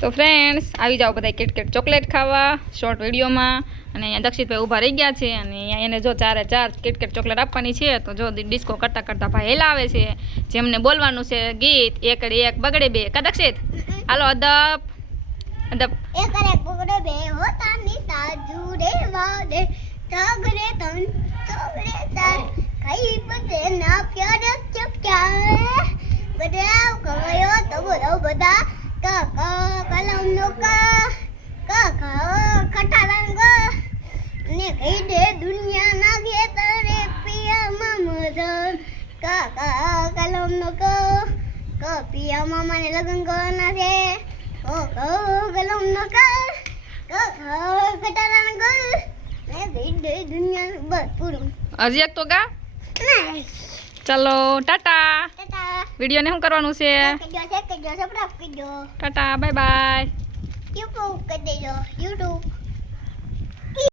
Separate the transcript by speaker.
Speaker 1: તો ફ્રેન્ડ્સ આવી જાઓ બધા કિટકેટ ચોકલેટ ખાવા શોર્ટ વિડીયોમાં. અને અહીંયા દક્ષિતભાઈ ઊભા રહી ગયા છે અને અહીંયા એને જો ચારે ચાર કિટકેટ ચોકલેટ આપવાની છે, તો જો ડિસ્કો કરતાં કરતાં ભાઈ હેલાવે છે. જેમને બોલવાનું છે ગીત એકડે એક બગડે બે. કા દક્ષિત? હાલો, અદબ. અદબ.
Speaker 2: બધા ક ક કલમ નો ક ક ક કટારંગ ને દુનિયાના દે દુનિયા ના ઘેતરે પિયા મમધન ક ક કલમ નો ક ક પિયા મામા ને લગ્ન કરવાના છે. ઓ ક કલમ નો ક ક ક કટારંગ ને કઈ દે દુનિયા બસ પૂરું
Speaker 1: હજી એક તો ગા. ચલો ટાટા.
Speaker 2: ટાટા.
Speaker 1: વિડીયોને શું કરવાનું છે?
Speaker 2: કજો છે કજો સબસ્ક્રાઇબ કરજો.
Speaker 1: Tata bye bye.
Speaker 2: યુટ્યુબ કરી દેજો યુટ્યુબ.